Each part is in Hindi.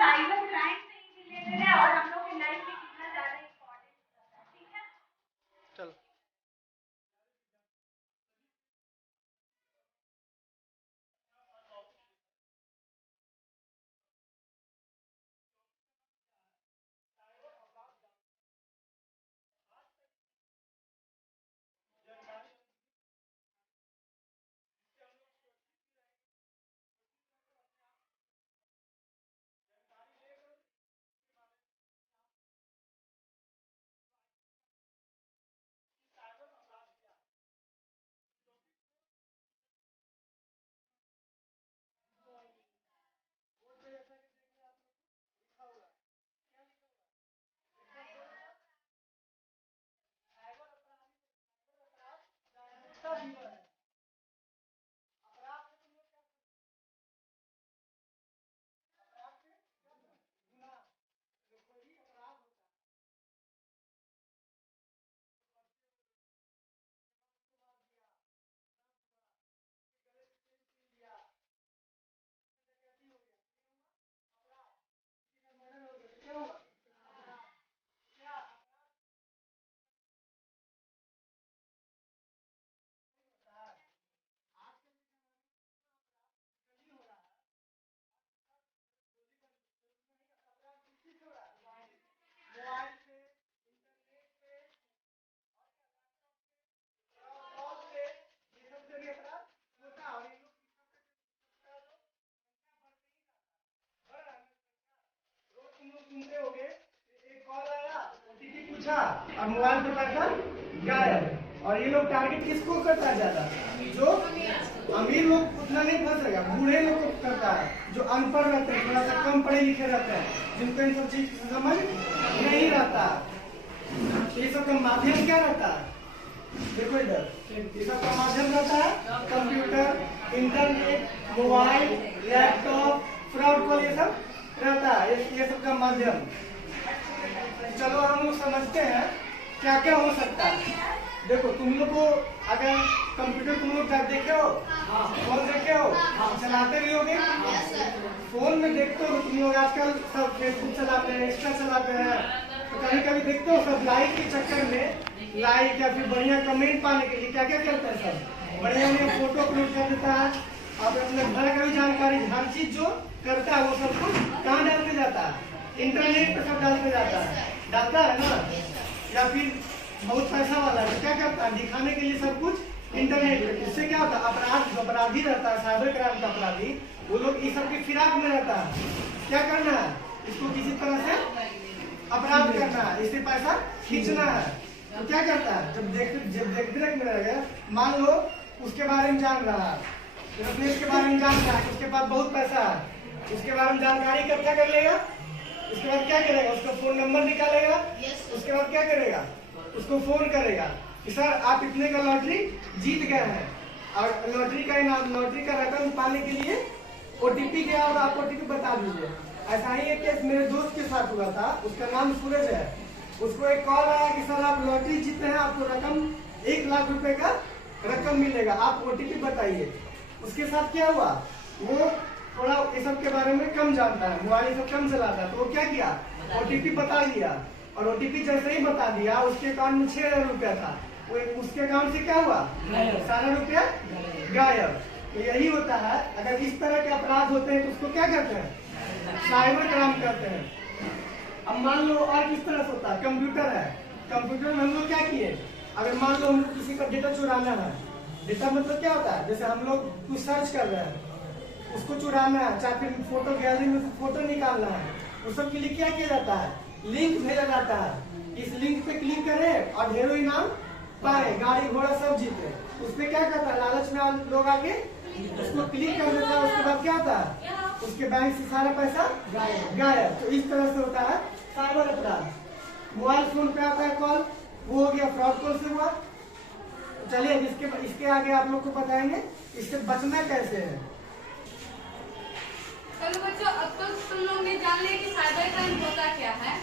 साइबर क्राइम से ही रिलेटेड है और हम लोग की लाइफ में कितना ज्यादा इम्पोर्टेंट है, ठीक है। चल। सुनते होगे, एक कॉल आया, ओटीपी पूछा और मोबाइल से पैसा गायब। और ये लोग टारगेट किसको करता है ज्यादा? जो अमीर लोग उतना नहीं फंसेगा, बूढ़े लोग को करता है, जो अनपढ़ रहते हैं, थोड़ा सा कम पढ़े लिखे रहते हैं, जिनको इन सब चीज समझ नहीं रहता। ये सब का माध्यम क्या रहता है? देखो इधर, ये सब का माध्यम रहता है computer, internet, mobile, laptop, fraud call, ये सब रहता है, ये सब का माध्यम। चलो हम लोग समझते हैं क्या क्या हो सकता है। देखो तुम लोग को अगर कंप्यूटर तुम लोग देखे हो, फोन देखे हो, चलाते भी होगे, फोन में देखते हो तुम लोग आजकल सब फेसबुक चलाते हैं, इंस्टा चलाते हैं, तो कभी कभी देखते हो सब लाइक के चक्कर में, लाइक या फिर बढ़िया कमेंट पाने के लिए क्या क्या करते हैं, सब बढ़िया फोटो अपलोड कर देता है और अपने घर का भी जानकारी, हर चीज जो करता है वो सब कुछ कहाँ डालते जाता है? इंटरनेट पे सब डालते डालता है ना। या फिर बहुत पैसा वाला है क्या करता है? दिखाने के लिए सब कुछ इंटरनेट पे। इससे क्या होता है? अपराध, जो अपराधी रहता है, साइबर क्राइम का अपराधी, वो लोग इस सब के फिराक में रहता है। क्या करना है? इसको किसी तरह से अपराध करना है, इससे पैसा खींचना है। तो क्या करता है? जब देख में रहेगा, मान लो उसके बारे में जान रहा है, रत्नेश के बारे में जान रहा है, उसके पास बहुत पैसा है, उसके बारे में जानकारी इकट्ठा कर लेगा, उसके बाद क्या करेगा? उसका फोन नंबर निकालेगा, उसके बाद क्या करेगा? उसको फोन करेगा कि सर आप इतने का लॉटरी जीत गए हैं, और लॉटरी का इनाम, लॉटरी का रकम पाने के लिए ओटीपी गया और आप ओटीपी बता दीजिए। ऐसा ही एक केस मेरे दोस्त के साथ हुआ था, उसका नाम सूरज है। उसको एक कॉल आया कि सर आप लॉटरी जीते हैं, आपको रकम 1 लाख रुपए का रकम मिलेगा, आप ओटीपी बताइए। उसके साथ क्या हुआ? वो थोड़ा इस सब के बारे में कम जानता है, मोबाइल सब कम चलाता है, तो वो क्या किया? ओटीपी बता दिया, और ओटीपी जैसे ही बता दिया, उसके अकाउंट में 6,000 रुपया था, वो उसके अकाउंट से क्या हुआ? सारा रुपया गायब। तो यही होता है, अगर इस तरह के अपराध होते हैं तो उसको क्या कहते हैं? साइबर क्राइम कहते हैं। अब मान लो और किस तरह से होता है? कंप्यूटर है, कंप्यूटर में हम लोग क्या किए? अगर मान लो हम लोग किसी का डेटा चुराना है, डेटा मतलब क्या होता है? जैसे हम लोग कुछ सर्च कर रहे हैं, उसको चुराना है, चाहे फिर फोटो गैलरी में से फोटो निकालना है, उस सब के लिए क्या किया जाता है? लिंक भेजा जाता है, इस लिंक पे क्लिक करें और ढेरों इनाम पाए, गाड़ी घोड़ा सब जीते। उसमें क्या करता है? लालच में लोग आगे उसको क्लिक कर देता है, उसके बाद क्या होता है? उसके बैंक से सारा पैसा गायब। तो इस तरह से होता है साइबर अपराध। मोबाइल फोन पे आता है कॉल, वो हो गया फ्रॉड कॉल से हुआ। चलिए इसके आगे आप लोग को बताएंगे इससे बचना कैसे है। चलो बच्चों, अब तो तुम लोग ने जान लिया कि साइबर क्राइम होता क्या है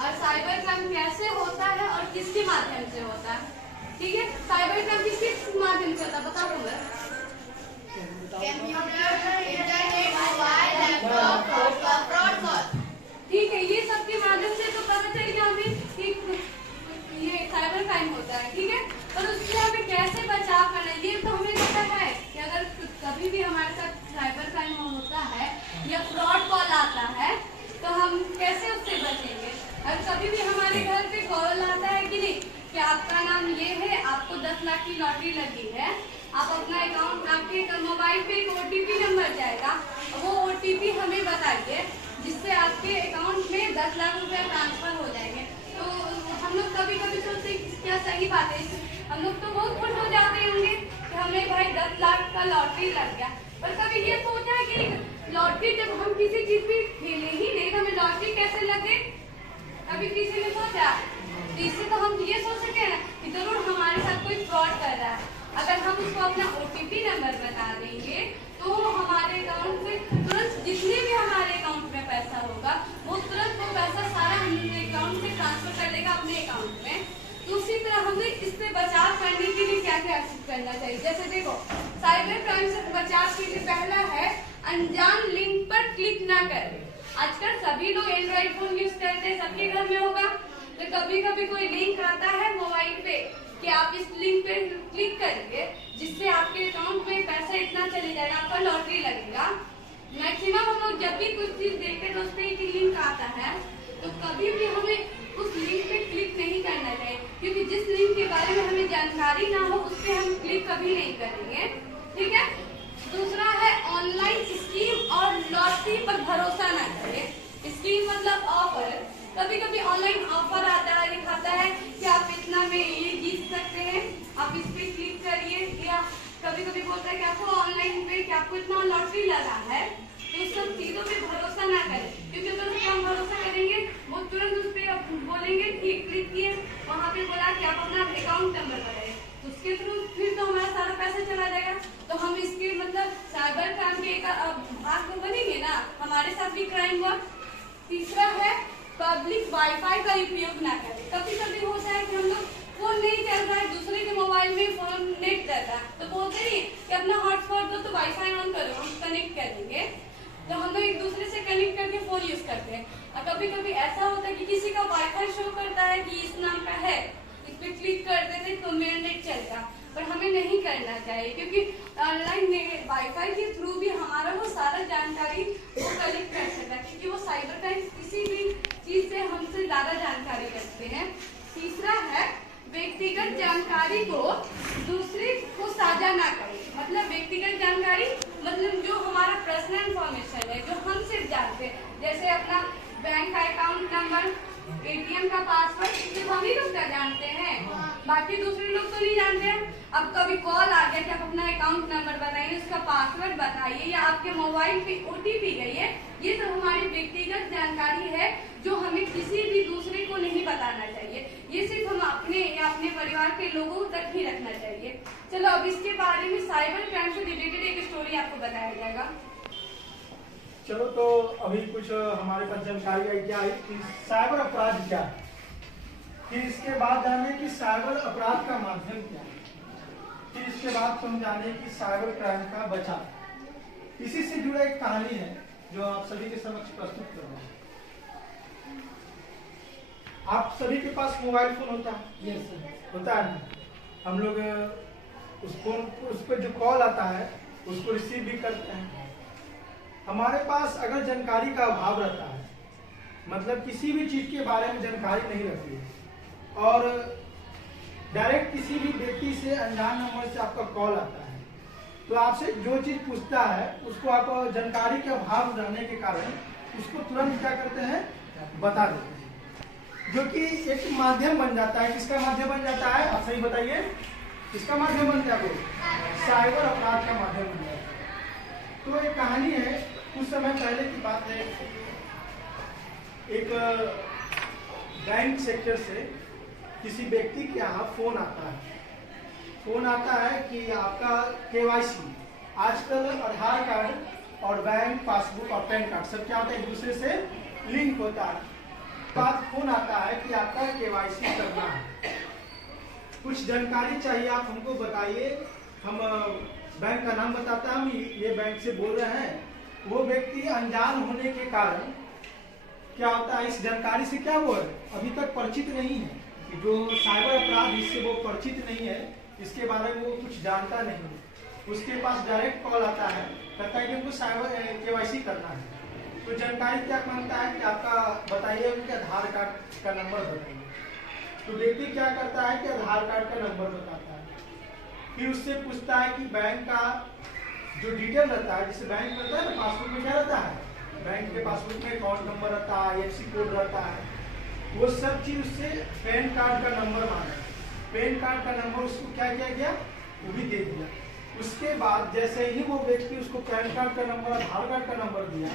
और साइबर क्राइम कैसे होता है और किसके माध्यम से होता है। ठीक है, साइबर क्राइम किसके माध्यम से होता है बताओ मुझे। Computer, internet, mobile, laptop, fraud call. हम कैसे उससे बचेंगे? अब कभी भी हमारे घर पे कॉल आता है कि नहीं कि आपका नाम ये है, आपको 10 लाख की लॉटरी लगी है, आप अपना अकाउंट, आपके मोबाइल पे एक OTP नंबर जाएगा, वो OTP हमें बताइए जिससे आपके अकाउंट में 10 लाख रुपए ट्रांसफर हो जाएंगे। तो हम लोग कभी कभी सोचते हैं कि क्या सही बात है, हम लोग तो बहुत खुश हो जाते होंगे कि हमें भाई 10 लाख का लॉटरी लग गया। पर कभी ये सोचा है कि लॉटरी जब हम किसी चीज भी खेले ही नहीं तो हमें लॉटरी कैसे लगे? कभी किसी ने सोचा? इससे तो हम ये सोच सके ना कि जरूर हमारे साथ कोई फ्रॉड कर रहा है। अगर हम उसको अपना OTP नंबर बता देंगे तो हमारे अकाउंट में तुरंत जितने भी हमारे अकाउंट में पैसा होगा वो तुरंत वो पैसा सारा हमारे अकाउंट से ट्रांसफर कर लेगा अपने अकाउंट में। तो उसी तरह हमें इससे बचाव करने के लिए क्या क्या करना चाहिए? जैसे देखो, साइबर क्राइम से बचाव के लिए पहला है अनजान लिंक पर क्लिक ना करें। आजकल सभी लोग एंड्रॉइड फोन यूज करते हैं, सबके घर में होगा। तो कभी कभी कोई लिंक आता है मोबाइल पे कि आप इस लिंक पे क्लिक करिए जिससे आपके अकाउंट में पैसा इतना चले जाएगा, आपका लॉटरी लगेगा। मैक्सिमम हम लोग जब भी कुछ चीज देखते हैं तो उस पर एक लिंक आता है, तो कभी भी हमें उस लिंक पे क्लिक नहीं करना चाहिए, क्योंकि जिस लिंक के बारे में हमें जानकारी ना हो उस पर हम क्लिक कभी नहीं करेंगे। ठीक है। दूसरा है ऑनलाइन स्कीम और लॉटरी पर भरोसा ना करें। स्कीम मतलब ऑफर। कभी कभी ऑनलाइन ऑफर आता है, दिखाता है कि आप इतना में ये जीत सकते हैं, आप इस पे क्लिक करिए, या कभी कभी बोलता है कि आपको ऑनलाइन पे कि आपको इतना लॉटरी लगा है। तो उस सब चीजों पे भरोसा ना करें, क्योंकि अगर उस पर हम भरोसा करेंगे वो तुरंत उस पर बोलेंगे ठीक क्लिक किए, वहाँ पे बोला कि आप अपना अकाउंट नंबर बताइए, उसके थ्रू फिर तो हमारा सारा पैसा चला जाएगा। तो हम इसके मतलब साइबर क्राइम के एक भाग में बनेंगे ना, हमारे साथ भी क्राइम हुआ। तीसरा है पब्लिक वाईफाई का उपयोग ना करें। कभी कभी होता है कि हम लोग फोन नहीं चल रहा है, दूसरे के मोबाइल में फोन नेट चल रहा है, तो बोलते नहीं कि अपना हॉटस्पॉट दो तो वाईफाई ऑन करो, हम कनेक्ट कर देंगे। तो हम लोग एक दूसरे से कनेक्ट करके फोन यूज करते हैं। और कभी कभी ऐसा होता है कि किसी का वाईफाई शो करता है कि इस नाम का है, इस पे क्लिक कर देते तो मेरा नेट चलेगा, पर हमें नहीं करना चाहिए, क्योंकि ऑनलाइन वाईफाई के थ्रू भी हमारा वो सारा जानकारी वो कलेक्ट कर सकता है, क्योंकि वो साइबर क्राइम किसी भी चीज से हमसे ज्यादा जानकारी रखते हैं। तीसरा है व्यक्तिगत जानकारी को दूसरे को साझा ना करें। मतलब व्यक्तिगत जानकारी मतलब जो हमारा पर्सनल इंफॉर्मेशन है, जो हम सिर्फ जानते हैं, जैसे अपना बैंक का अकाउंट नंबर, ATM का पासवर्ड, सिर्फ हम ही लोग क्या जानते हैं, बाकी दूसरे लोग तो नहीं जानते हैं। अब कभी कॉल आ गया कि आप अपना अकाउंट नंबर बताइए, उसका पासवर्ड बताइए, या आपके मोबाइल पे OTP गई है, ये सब हमारी व्यक्तिगत जानकारी है जो हमें किसी भी दूसरे को नहीं बताना चाहिए। ये सिर्फ हम अपने या अपने परिवार के लोगों तक ही रखना चाहिए। चलो अब इसके बारे में साइबर क्राइम से रिलेटेड एक स्टोरी आपको बताया जाएगा। चलो, तो अभी कुछ हमारे पास जानकारी आई क्या है कि साइबर अपराध क्या है, फिर इसके बाद जाने कि साइबर अपराध का माध्यम क्या है, फिर इसके बाद तुम जाने कि साइबर क्राइम का बचाव। इसी से जुड़ा एक कहानी है जो आप सभी के समक्ष प्रस्तुत कर रहा हूँ। आप सभी के पास मोबाइल फोन होता है? Yes sir. होता है। हम लोग उस फोन, उस पर जो कॉल आता है उसको रिसीव भी करते हैं। हमारे पास अगर जानकारी का अभाव रहता है, मतलब किसी भी चीज के बारे में जानकारी नहीं रहती है और डायरेक्ट किसी भी व्यक्ति से अनजान नंबर से आपका कॉल आता है, तो आपसे जो चीज पूछता है उसको आप जानकारी के अभाव रहने के कारण उसको तुरंत क्या करते हैं, बता देते हैं, जो कि एक माध्यम बन जाता है। किसका माध्यम बन जाता है, आप सही बताइए, किसका माध्यम बन जाता है? साइबर अपराध का माध्यम बन जाता है। तो एक कहानी है, कुछ समय पहले की बात है। एक बैंक सेक्टर से किसी व्यक्ति के यहाँ फोन आता है। फोन आता है कि आपका KYC, आजकल आधार कार्ड और बैंक पासबुक और पैन कार्ड सब क्या होता है, एक दूसरे से लिंक होता है। बाद फोन आता है कि आपका KYC करना है, कुछ जानकारी चाहिए, आप हमको बताइए। हम बैंक का नाम बताता है, हम ये बैंक से बोल रहे हैं। वो व्यक्ति अनजान होने के कारण क्या होता है, इस जानकारी से क्या वो अभी तक परिचित नहीं है, कि जो साइबर अपराध इससे वो परिचित नहीं है, इसके बारे में वो कुछ जानता नहीं है। उसके पास डायरेक्ट कॉल आता है, कहता है कि हमको साइबर KYC करना है। तो जानकारी क्या मांगता है कि आपका बताइए कि आधार कार्ड का नंबर बताइए। तो व्यक्ति क्या करता है कि आधार कार्ड का नंबर बताता है, फिर उससे पूछता है कि बैंक का जो डिटेल रहता है, जैसे बैंक रहता है ना, पासबुक में क्या रहता है, बैंक के पासबुक में अकाउंट नंबर रहता है, IFSC कोड रहता है, वो सब चीज उससे पैन कार्ड का नंबर मांगा। पैन कार्ड का नंबर उसको क्या किया गया, वो भी दे दिया। उसके बाद जैसे ही वो व्यक्ति उसको पैन कार्ड का नंबर, आधार कार्ड का नंबर दिया,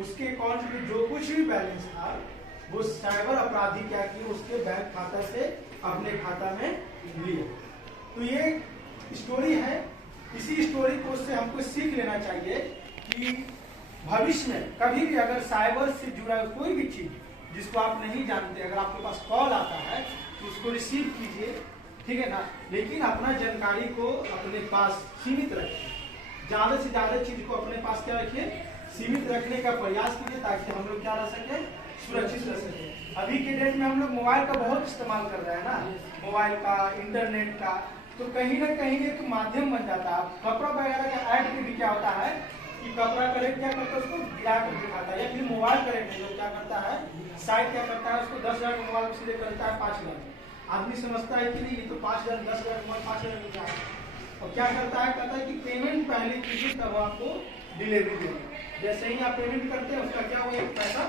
उसके अकाउंट में जो कुछ भी बैलेंस था वो साइबर अपराधी क्या किए, उसके बैंक खाता से अपने खाता में लिए। तो ये स्टोरी है। इसी स्टोरी को से हमको सीख लेना चाहिए कि भविष्य में कभी भी अगर साइबर से जुड़ा कोई भी चीज जिसको आप नहीं जानते, अगर आपके पास कॉल आता है तो उसको रिसीव कीजिए, ठीक है ना, लेकिन अपना जानकारी को अपने पास सीमित रखिए। ज्यादा से ज्यादा चीज को अपने पास क्या रखिए, सीमित रखने का प्रयास कीजिए, ताकि हम लोग क्या रह सके, सुरक्षित रह सके। अभी के डेट में हम लोग मोबाइल का बहुत इस्तेमाल कर रहे हैं ना, मोबाइल का, इंटरनेट का, तो कहीं ना कहीं एक माध्यम बन जाता है। कपड़ा वगैरह का ऐड में भी क्या होता है कि कपड़ा करेक्ट क्या करता है, उसको गिरा कर दिखाता है, या फिर मोबाइल करेक्ट जो क्या करता है, साइट क्या करता है, उसको 10,000 का मोबाइल सीधे करता है 5,000। आदमी समझता है कि नहीं, तो 5,000 10,000 मोबाइल 5,000 मिल जाए, और क्या करता है, कहता है कि पेमेंट पहले कीजिए तब आपको डिलीवरी देंगे। जैसे ही आप पेमेंट करते हैं उसका क्या हुआ, पैसा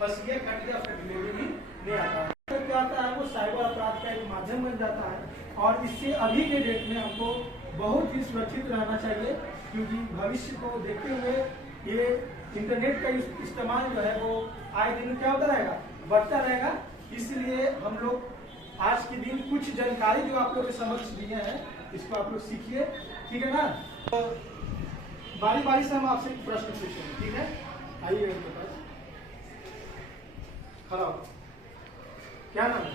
फंस गया, कट गया, उसका डिलीवरी भी नहीं आता है। तो क्या आता है, वो साइबर अपराध का एक माध्यम बन जाता है। और इससे अभी के डेट में हमको बहुत ही सुरक्षित रहना चाहिए, क्योंकि भविष्य को देखते हुए ये इंटरनेट का इस्तेमाल जो है वो आए दिन क्या होता रहेगा, बढ़ता रहेगा। इसलिए हम लोग आज के दिन कुछ जानकारी जो आप लोग के समक्ष दिए हैं, इसको आप लोग सीखिए, ठीक है ना। तो बारी बारी से हम आपसे प्रश्न पूछेंगे, ठीक है। आइए मेरे पास खड़ा हो। क्या नाम है?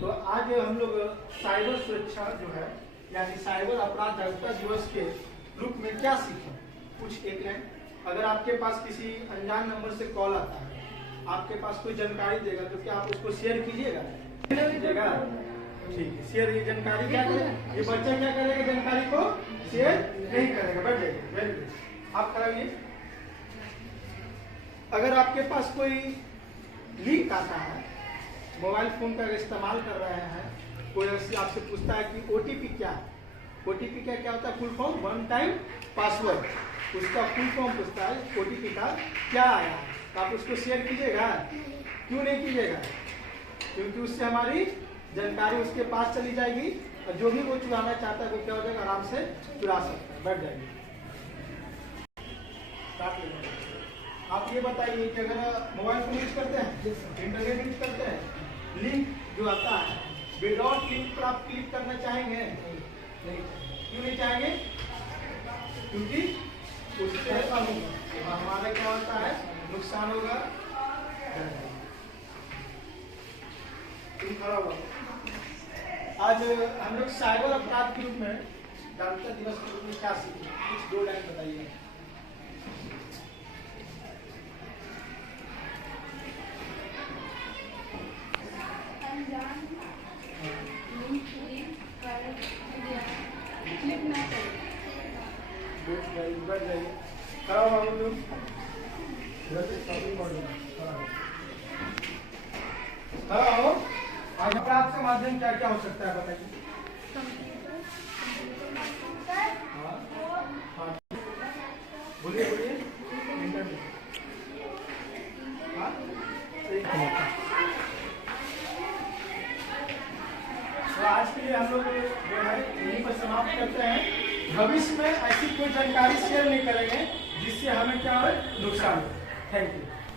तो आज हम लोग साइबर सुरक्षा जो है, यानी साइबर अपराध जागरूकता दिवस के रूप में क्या सीखें, कुछ एक लाइन। अगर आपके पास किसी अनजान नंबर से कॉल आता है, आपके पास कोई जानकारी देगा, तो क्या आप उसको शेयर कीजिएगा? कीजिएगा, ठीक है। शेयर, ये जानकारी क्या करेगा, ये बच्चा क्या करेगा, जानकारी को शेयर नहीं करेगा। बैठ जाइए, वेरी गुड। आप कराइए। अगर आपके पास कोई लिंक आता है, मोबाइल फोन का इस्तेमाल कर रहे हैं, कोई आपसे पूछता है कि OTP क्या है, OTP क्या होता है, full form, one time password, उसका फुल फॉर्म पूछता है, OTP का क्या आया है, तो आप उसको शेयर कीजिएगा? क्यों नहीं कीजिएगा? क्योंकि उससे हमारी जानकारी उसके पास चली जाएगी, और जो भी वो चुराना चाहता है वो क्या हो जाएगा, आराम से चुरा सकता है। बैठ जाएगी। आप ये बताइए कि अगर मोबाइल फोन यूज करते हैं, इंटरनेट यूज करते हैं, लिंक जो आता है, विदाउट लिंक पर आप क्लिक करना चाहेंगे? नहीं। क्यों नहीं चाहेंगे? क्योंकि उससे हमारा क्या होता है, नुकसान होगा। आज हम लोग साइबर अपराध के रूप में, जागरूकता दिवस के रूप में क्या सीखे, कुछ दो लाइन बताइए। आज अपराध का माध्यम क्या क्या हो सकता है, बताइए। बोलिए बोलिए। इंटरनेट। तो आज के लिए हम लोग जो है यहीं पर समाप्त करते हैं। भविष्य में ऐसी कोई जानकारी शेयर नहीं करेंगे जिससे हमें क्या हो, नुकसान हो। Thank you.